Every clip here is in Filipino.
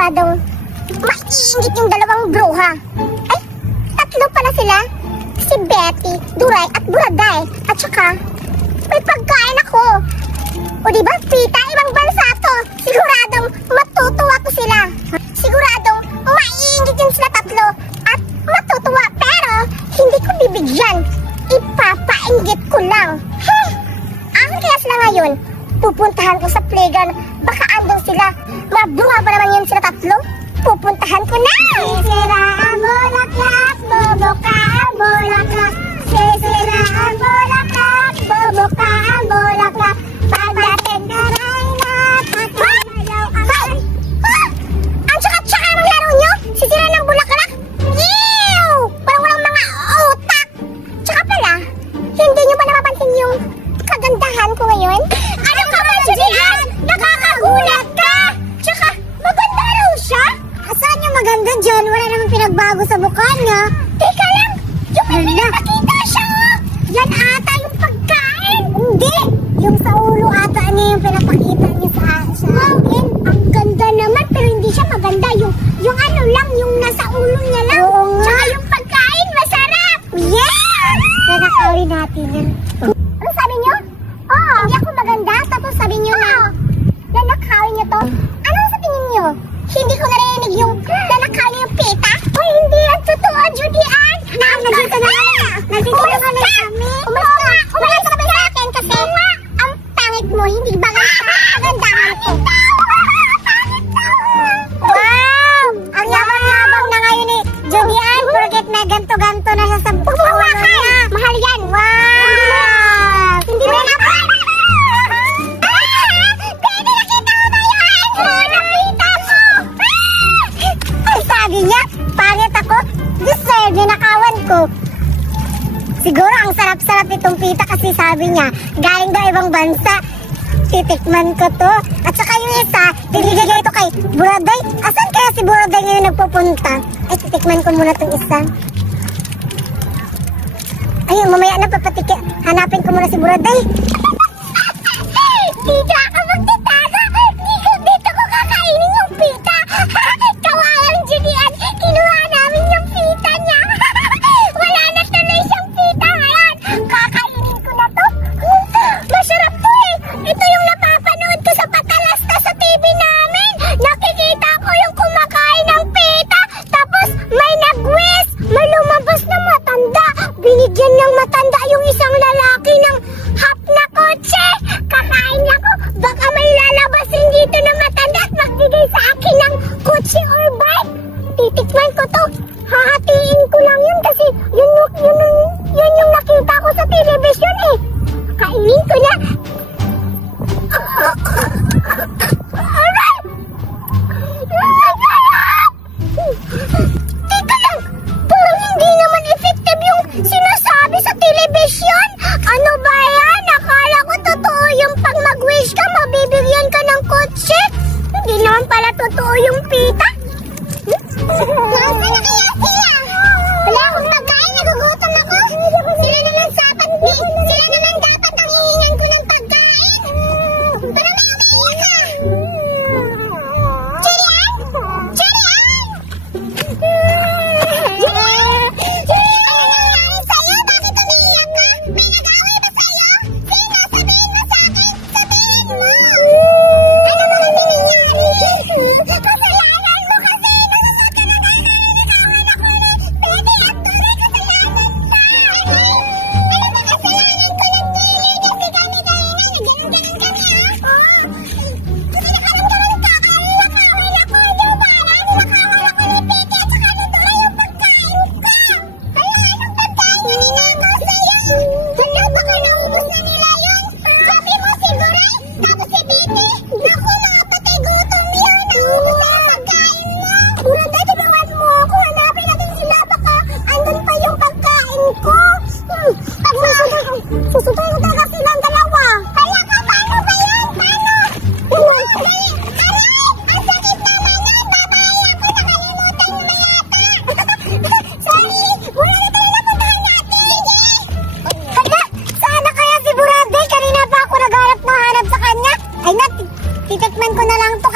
siguradong maiingit yung dalawang bruha. Ay, tatlo pala sila. Si Betty, Duray at Buraday. At saka, may pagkain ako. O diba, Pita, ibang bansa to. Siguradong matutuwa ko sila. Siguradong maiingit yung sila tatlo at matutuwa. Pero, hindi ko bibigyan. Ipapainggit ko lang. Ang kaya sila ngayon, pupuntahan ko sa playground. Baka andong sila. Mabruha ba naman yun sila tatlo? Pupuntahan ko na! Sisira ang bulaklak, bobo ka ang bulaklak. Sisira ang bulaklak, bobo ka ang bulaklak. Pagdating ka rin napakalaw ang ay! Ang tsaka-tsaka ang laro nyo? Sisira ng bulaklak? Ew! Parang walang mga utak! Tsaka pala, hindi nyo ba napapansin yung kagandahan ko ngayon? Ano ka ba, Julian? Nakakagulat ka! Tsaka, maganda raw siya? Saan yung maganda dyan? Wala namang pinagbago sa mukha niya. Teka lang, yung may pinapakita siya! Yan ata yung pagkain! Hindi! Yung sa ulo ata niya yung pinapakita niya sa akin. Ang ganda naman, pero hindi siya maganda. Yung ano lang, yung nasa ulo niya lang. Oo nga. Tsaka yung pagkain, masarap! Yeah! Nanakawin natin yan. Ano sabi niyo? Oo. Hindi ako maganda, tapos sabi niyo na nanakawin niyo to. Ano sa tingin niyo? Hindi ko narinig yung nanakawin yung Pita? Ay, hindi yan totoo, Judy Ann! Nandito na kami. Umusta? Umalis ka ba sa akin kasi ang pangit mo, hindi ba kagandahan ko? Wow! Ang yabang-yabang na ngayon ni Judy Ann. Forget na ganto-ganto na sa pagpawa niya. Mahal yan. Wow! Hindi mo na pa. Baby, nakita mo ba yan? Nakita mo. Ang sabi niya, pangit ako. Deserve niya nakawan ko. Siguro ang sarap-sarap itong Pita kasi sabi niya, galing daw ibang bansa. Titikman ko to. At saka yung isa, ibigay ito kay Buraday. Asan kaya si Buraday ngayon nagpupunta? Ay, titikman ko muna itong isa. Ayun, mamaya na hanapin ko muna si Buraday. Dito ako magtitago. Dito ko kakainin yung Pita. Kawawang Julian, kinuha namin yung Pita niya. Wala na tuloy siyang Pita ngayon. Kakainin ko na to. Masarap to eh. Ito yung napapanood ko sa patalasta sa TV namin. Nakikita ko yung kumakain ng Pita. Tapos may nagwis. May lumabas na matanda. Binigyan ng matanda yung isang lalaki ng half na kotse. Kakain ako. Baka may lalabasin dito na matanda at magbigay sa akin ng kotse or bike. Titikman ko to. Hahatiin ko lang yun kasi yun yung nakita ko sa television eh. Kainin ko na. Aray! Teka lang. Parang hindi naman effective yung sinasabi sa television. Ano ba yan? Akala ko totoo yung pag mag-wish ka, mabibigyan ka ng kotse. Hindi naman pala totoo yung Pita. Nasaan na kaya siya? Wala akong pagkain, nagugutom ako. Sila naman dapat ang hihingan ko ng pagkain. Para may umiiyak ka. Julian! Julian! Julian! Ano nangyari sa'yo? Bakit umiiyak ka? May nag-away ba sa'yo? Sino? Sabihin mo sa'kin. Sabihin mo. Ano mga nangyari? Kasalanan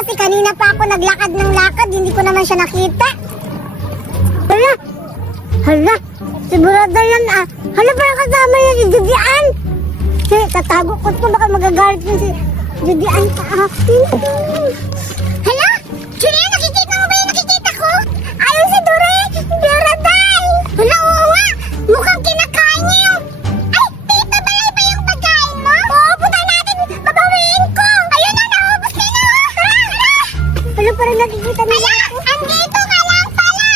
kasi kanina pa ako naglakad ng lakad, hindi ko naman siya nakita. Hala, sigurado yan ah. Hala, parang kasama niya si Judian. Tatago ko ito, baka magagalit yun si Judian sa akin. Hala, Judian, nakikita mo ba yung nakikita ko? Ayun si Duraday. Hala, oo nga, mukhang kinakain niya yung... Ay, tita, balay ba yung pagkain mo? Oo, punta natin, babawiin ko. Ayun na, naubos ka na. Hala, parang nakikita niya ako. Andito ka lang pala.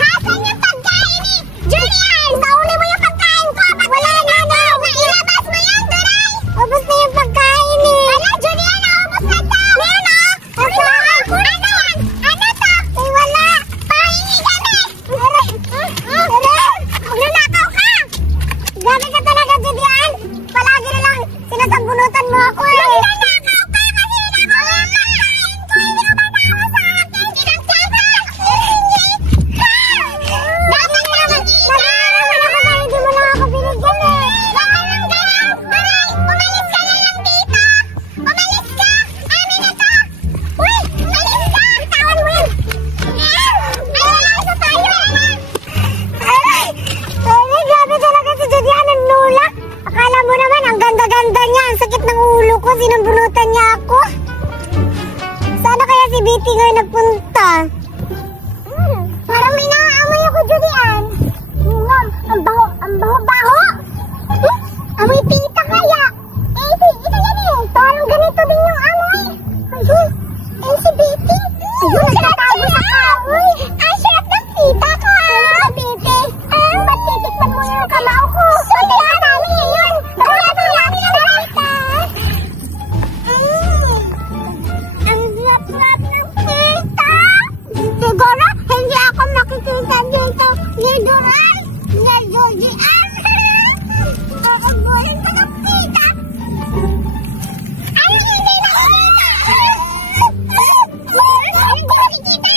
Hasan yung pagkain ni Julian. Nauli mo yung pagkain ko. Wala na daw. Ilabas mo yan, Duray. Ubus na yung pagkain eh. Hala, Julian, naubos na to. Meron o. Ano yan? Ano to? Ay, wala. Pahingi kami. Magnanakaw ka. Gabi ka talaga, Julian. Palagi na lang sinasabunutan mo ako eh. Magnanakaw ka kasi nakuha ka kain ko. Hindi ko matawa sa akin. Kinagsabi. Dapat naman kita. Hindi mo lang ako binigyan eh. Ganun. Aray, umalis ka na lang dito. Umalis ka. Amin na to. Uy, umalis ka. Tawan mo yan. Ay, sa tayo. Aray, grabe talaga si Judian ang nula. Akala mo naman ang ganda-ganda niya. Ang sakit ng ulo ko. Sinambunutan niya ako. Sana kaya si Betty ngayon nagpunta? Parang may naaamoy ako, Judian. Ang baho. Amoy tita kaya. Eh, ito yan eh. Parang ganito din yung amoy. Ayun. Eh, si Betty. Ayun, nagtatago sa kahoy. Ay, sarap ng tita ko ah. Betty. Ba't titikman mo yung kamao ko? Tita, dami yun. Kaya ito namin ang tita. Ang sarap ng tita. Siguro, hindi ako makikita dito. Ni Duray. Ni Judian. Bulan ka ng tita. Ano hindi nakikita? Hindi nakikita.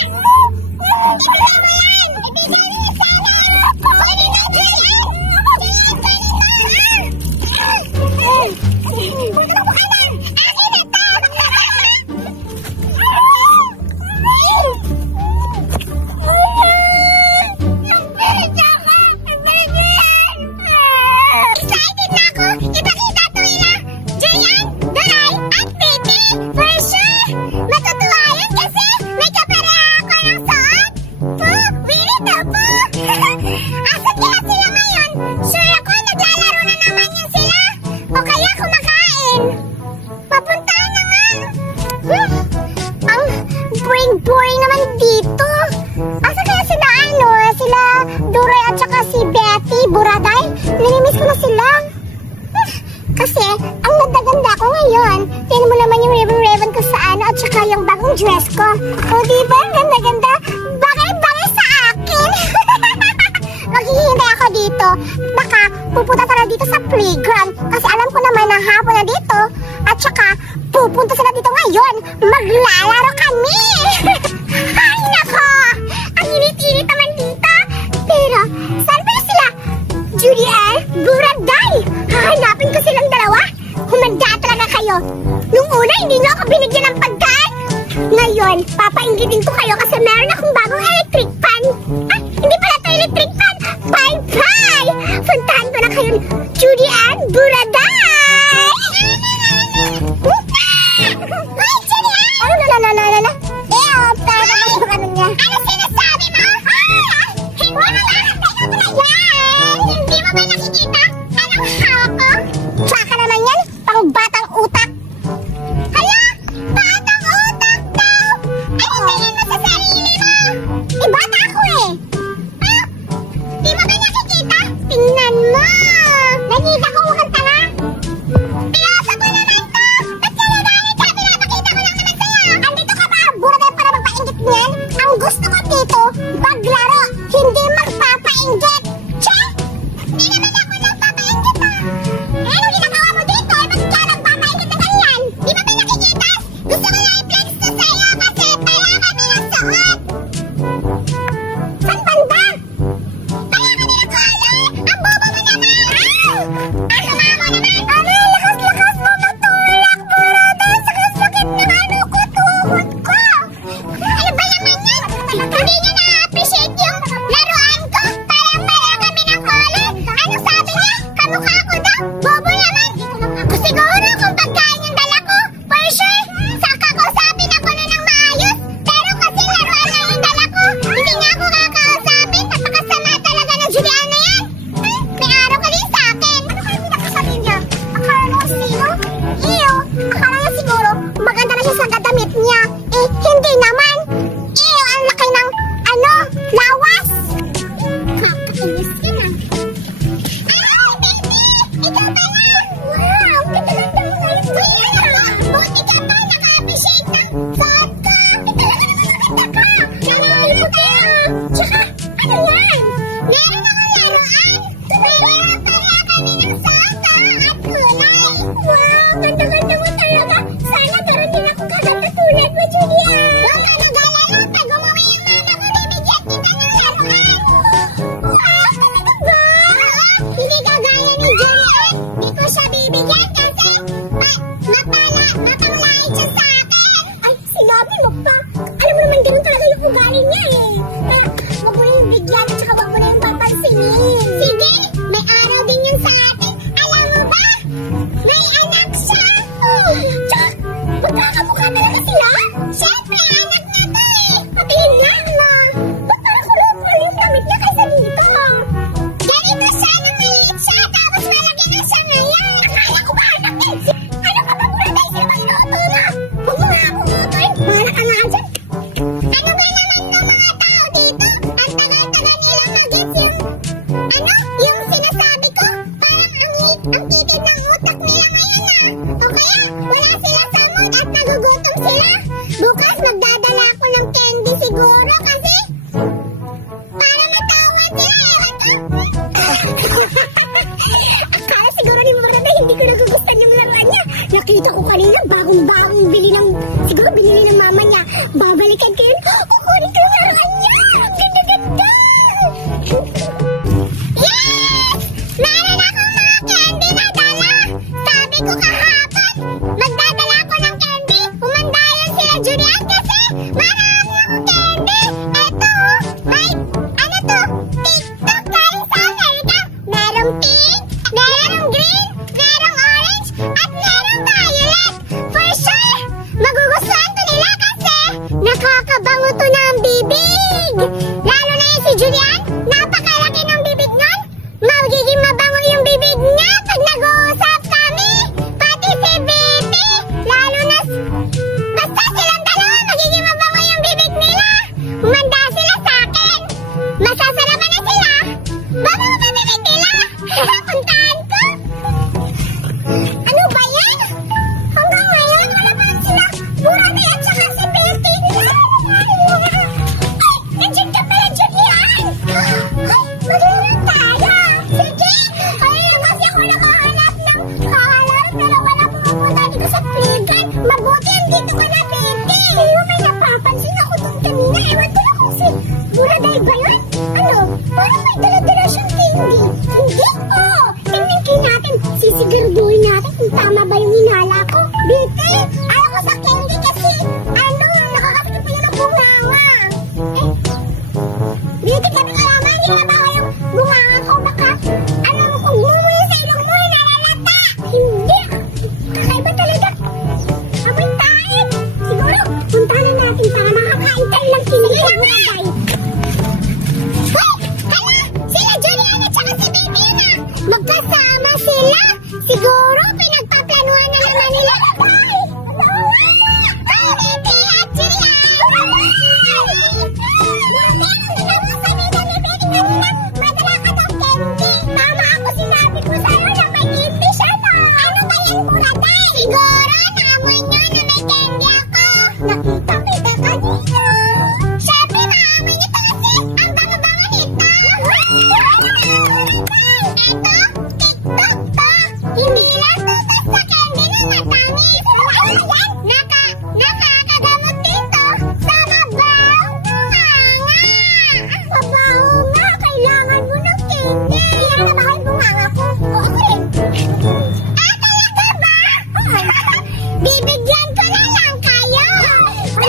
Ibigay mo yan. Ibigay mo sana. Pwede na, Julian. Punta mo ka na. Akin na to. Excited na ako! Ipakita to nila! Julian, Duray, at Betty! For sure! Matutuwa yun kasi may kapareha ako ng suot! Po! Willy to po! Asan kaya sila ngayon? Sure ako naglalaro na naman yun sila! O kaya kumakain! Papuntahan na nga! Ang boring naman dito! Asa kaya sila sila Duray at saka si Betty, Buraday? Namimiss ko na sila. Kasi, ang ganda-ganda ko ngayon. Tingnan mo naman yung ribbon ko sa at saka yung bagong dress ko. O diba? Ang ganda-ganda. Bagay-bagay sa akin. Maghihintay ako dito. Baka pupunta tara dito sa playground. Kasi alam ko naman na hapon na dito. At saka, pupunta sila dito ngayon. Maglalaro kami. Ay, nako. Ang init-init naman dito. Pero, saan ba sila? Julian, Buraday. Hahanapin ko silang dalawa. Humanda talaga kayo. Nung una, hindi nyo ako binigyan ng pagkain. Ngayon, papainggitin ko kayo kasi meron akong bagong electric fan. Ah, hindi pala ito electric fan. Bye-bye! Puntahan ko na kayo, Julian, Buraday! Ay, Julian! Ano lalalala? Para mas ano niya. Ano sinasabi mo? Hindi mo yan! Hindi mo ba nakikita? Anong hawak ko? Tsaka naman yan, pang batang utak. Hala! Batang utak daw! Ay, tingin mo wala sila sa mood at nagugutom sila. Bukas magdadala ako ng candy siguro kasi para matawan sila. Akala siguro ni Mura na hindi ko nagugustuhan yung laruan niya. Nakita ko kanina bagong-bagong siguro binili ng mama niya. Babalikan ko yun. Kukunin ko yung laruan niya. Ang ganda-ganda. Yes! Meron akong mga candy na dala. Sabi ko kahapon, magdadala ako ng candy. Umanda yun sila Julian kasi marami akong candy. Eto, may, ano to? TikTok galing sa Amerika. Merong pink, merong green, merong orange, at merong violet. For sure, magugustuhan to nila kasi nakakabango to ng bibig. Lalo na yun si Julian, napakalaki ng bibig nun. Magiging mabango yung bibig niya pag nag-uusap kami. Pati si Baby, lalo na basta silang dalawa, magiging mabango yung bibig nila. Umanda sila sa akin. Masasarapan na sila. Bango ba bibig nila? Puntahan ko. Ano ba yan? Hanggang ngayon, wala pa rin sila. Buraday at saka si Betty. Ay, nandiyan ka pala, Julian. Ay, magulong tayo. Sige. Ay, kasi ako nakahanap ng kahalar pero wala pumupunta dito sa playground. Mabuti dito ka na, Betty. Pero may napapansin ako dun kanina. Ewan ko na kung si Buraday ba yun? Ano? Parang may dala-dala siyang candy. Hindi? Oo. Tingnan natin. Sisiguraduhin natin kung tama ba yung hinala ko. Betty, ayaw ko sa candy kasi nakakakita pa yun ng bunganga. Betty, kami kalaman, hindi na ba yung bunganga ko? Baka, kung bumuyo sa ilong mo, nalalata. Hindi. Kakaiba talaga. Amoy tayo. Siguro, puntahan na natin para makakain tayo lang sila. Buraday. Sila Julian at saka si Baby na. Magkasama sila. Siguro pinagpaplanuhan na naman nila. Ay, Baby at Julian. Madala ka ng candy. Mama, ako sinabi ko sa'yo na may candy siya na. Ano ba yan, Buraday? Siguro naamoy niyo na may candy ako. Nakita kita kanina. Siyempre, naamoy niyo to kasi ang bango-bango nito. Ito, TikTok to. Hindi lang tutos sa candy na matamis. Nakakagamot dito sa mabaho bunganga. Mabaho nga, kailangan mo ng candy. Kailan na ba kayo bunganga ko? Oo rin. Talaga ba? Bibigyan ko na lang kayo. Ano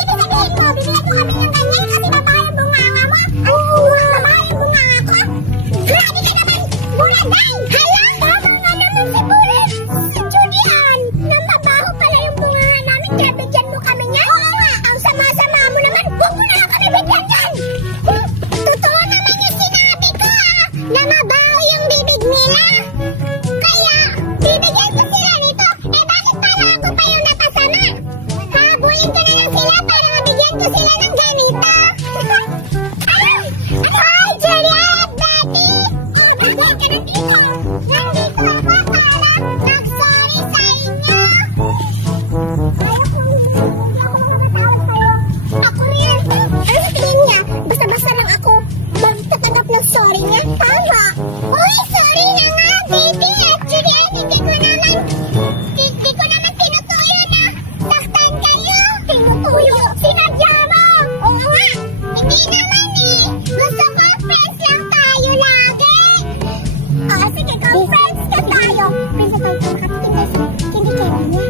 ibig sabihin mo? Bibigyan ko kami ng ganyan kasi mabaho yung bunganga mo? Mabaho yung bunganga ko? Grabe ka naman, Buraday! Hala, tama nga naman si Julian! Na mabaho pala yung bunganga namin, nabigyan mo kami niyan? Oo nga! Ang sama-sama mo naman, huwag mo na lang kami bigyan yan! Totoo naman yung sinabi ko na mabaho yung bibig nila! Kaya, bibigyan ko sila nito, bakit pala ako pa yung napasama? Habulin ko na lang sila para mabigyan ko sila ng ganito! Hi, Julian at Betty! Nandito ka na dito! Nandito ako para mag-sorry sa inyo! Ayaw ko, hindi ako makatawag sa'yo. Ako yan! Ano tingin niya? Basta-basta lang ako magtatanggap ng sorry niya? Tama! Uy, sorry na nga, Betty at Julian! Hindi ko naman tinutuyo na saktan kayo! Tinutuyo? Sinadya mo! Oo nga! Hindi naman eh! Gusto ko friends lang tayo lagi! Sige, kung friends ka tayo! Friends na tayo, makatitindas. Hindi kayo niya.